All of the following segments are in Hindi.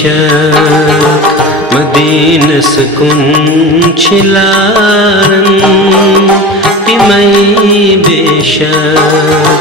बेशक मदीन सुकुन छिलारन तिमई बेशक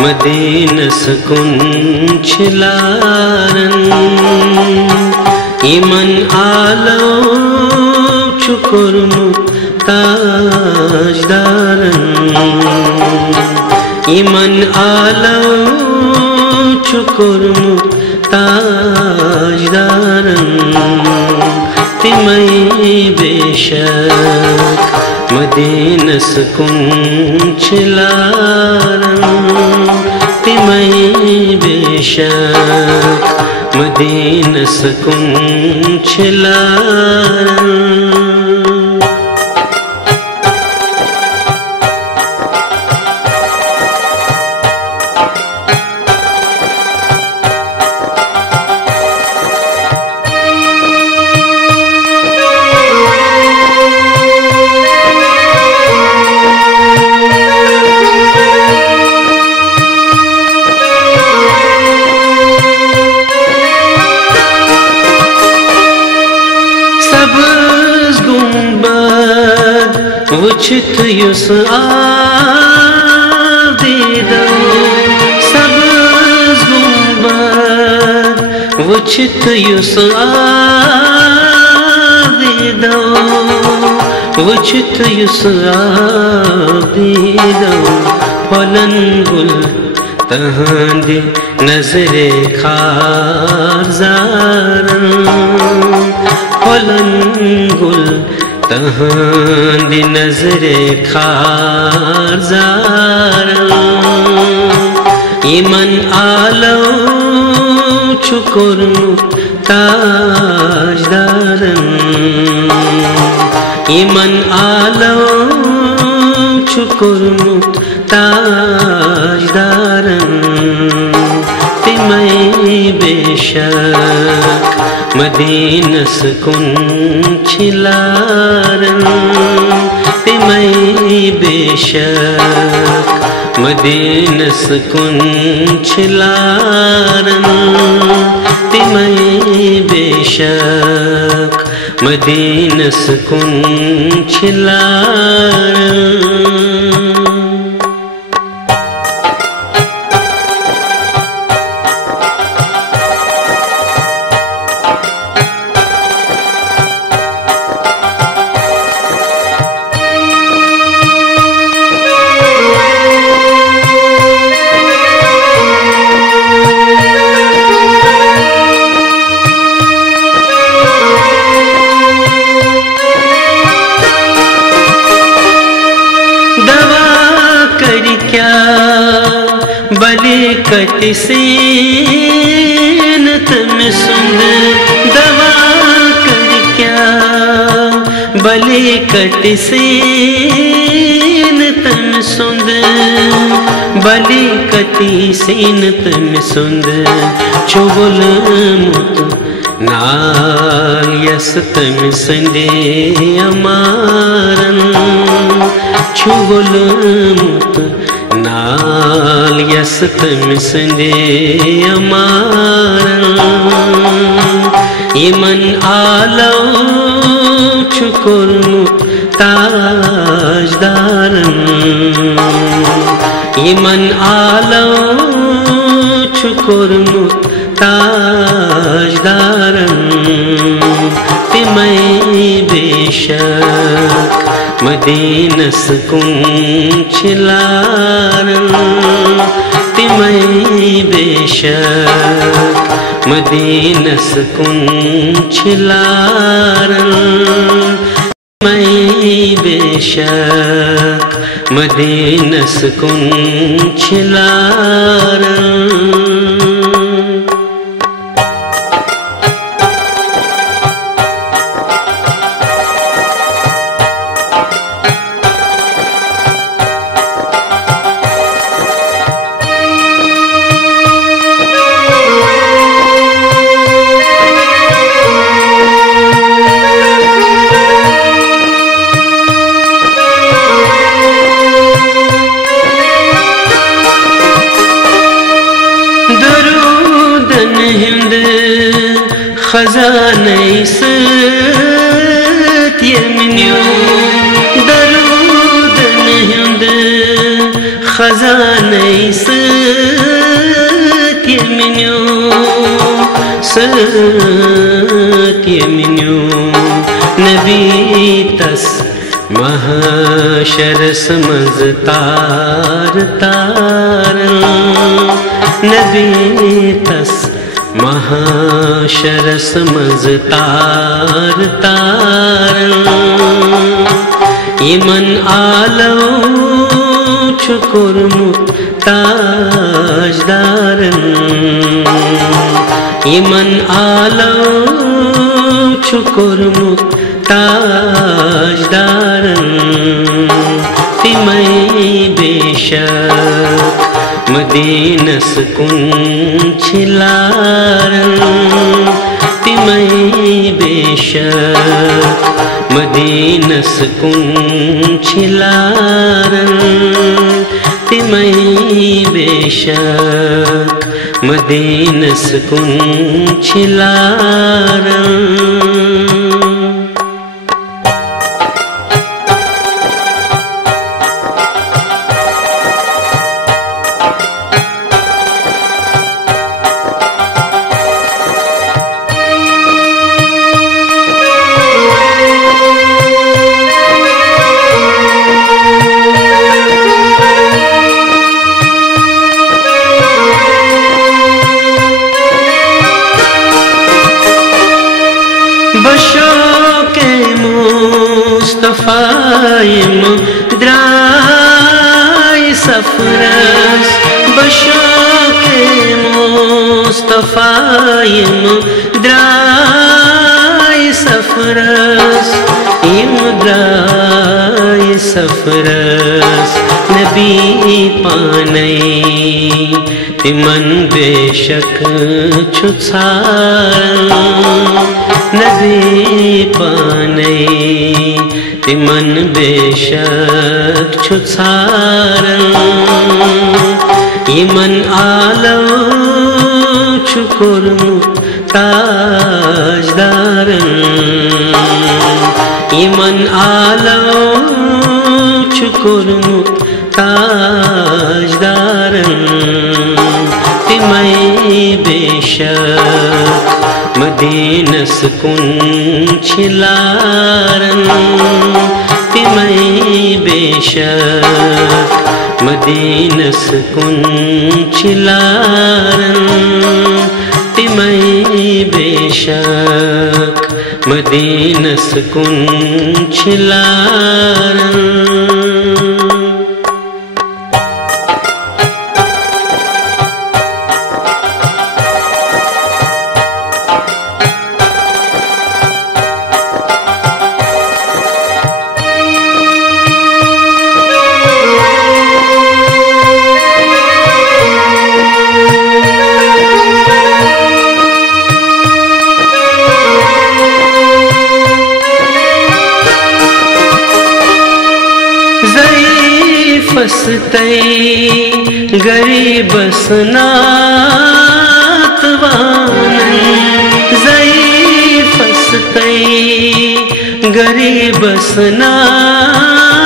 मदीन सुकुन छिलारन इमन आलो चुकुर ताजदारन इमन आलो चुकुर ताजदारन तिमई बेशक मदीन सुकुन छिलारन तिमई बेशक मदीन सुकुन छिलारन। वुछत युस आदीदो सबज गुंबद वुछत युस आदीदो वुछत युस आदीदो फलन गुल तहंदे नजरे खारजारन फलन गुल तहंदी नजरे खारजारन इमन आलो चुकुर ताजदारन इमन आलो चुकुर ताजदारन तिमई बेशक मदीन सुकुन छिलारन तिमई बेशक मदीन सुकुन छिलारन तिमई बेशक मदीन सुकुन छिलारन। बलि कटिसीन तुम सुंद दवा कर क्या बलि कटिसीन तुम सुंद बलि कटिसीन तुम सुंद चुगल मुत नाल यस तुम संदे अमारन चुगल मुत नाल यस तुम संदे अमारन इमन आलो चुकुर ताजदारन इमन आलो चुकुर ताजदारन तिमई बेशक मदीन सुकुन छिलारन तिमई बेशक मदीन सुकुन छिलारन तिमई बेशक मदीन सुकुन छिलारन। खजानैस यमन्यो दरूद नहुंद खजानैस यमन्यो सत्यमन्यो नबी तस महशर समझ तार तार नबी तस महशर समझ तार तार इमन आलो छुकुरमुत ताजदारन इमन आलो छुकुरमुत ताजदारन तिमई बेशक मदीनस कुन छिलारन तिमई बेशक मदीनस कुन छिलारन तिमई बेशक मदीनस कुन छिलारन मुस्तफ़ायम द्राय सफरस बशोके मुस्तफ़ायम द्राय सफरस इम द्राय सफरस नबी पानई तिमन बेशक छुछार नबी पानई तिमन बेशक छुछार इमन आलो छुकुरमुत ताजदारन इमन आलो छुकुरमुत ताजदारन तिमई बेशक मदीनस कुन छिलारन तिमई बेशक मदीनस कुन छिलारन तिमई बेशक मदीनस कुन छिलारन फसतई गरीबस नातवानन ज़ईफ़सतई गरीबस नातवानन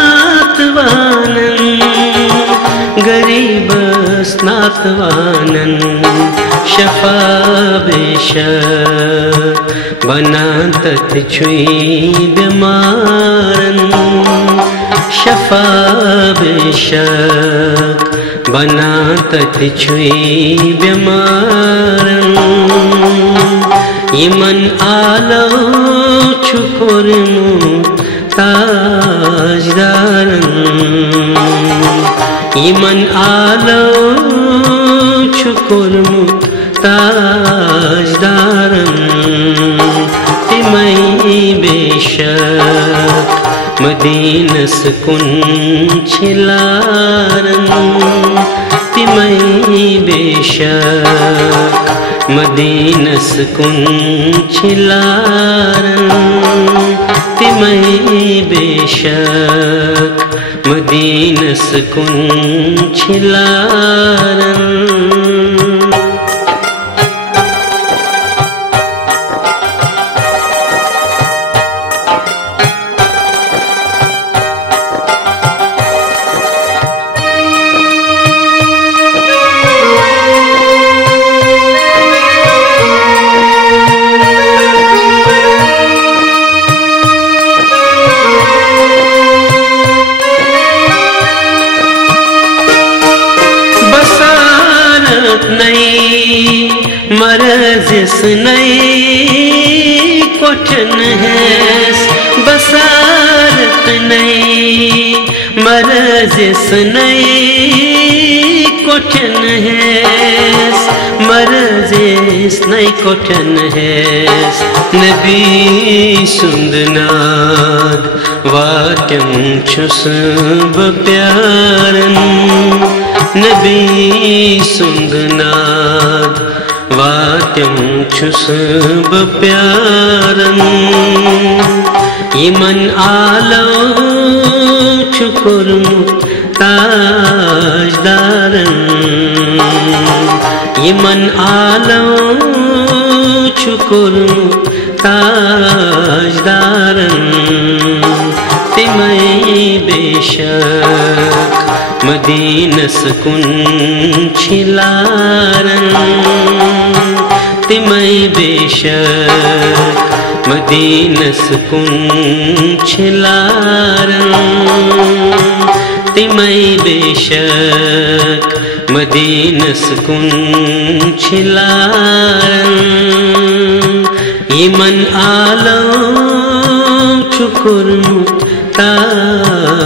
गरीबस नातवानन शफा बेशक बनातत छुई बीमारन शफा बेशक बनातत छुई बीमारन इमन आलो छुकुरमु ताजदारन इमन आलो छुकुरमु ताजदारन तिमई बेशक मदीनस कुन छिलारन तिमई बेशक मदीनस कुन छिलारन तिमई बेशक मदीनस कुन छिलारन बसारत नहीं मरजिस नहीं कोठन है बसारत नहीं मरजिस नहीं कोठन है मरजिस नहीं कोठन है नबी सुंदनाद वाक्यम छुस प्यारन नबी सुंदनाद वाक्यम छुस प्यारन इमन आलो छुकुर ताजदारन इमन आलो छुकुर ताजदारन तिमई बेशक मदीनस कुन छिलारन तिमई बेशक मदीनस कुन छिलारन तिमई बेशक मदीनस कुन छिलारन इमन आलो छुकुर ताजदारन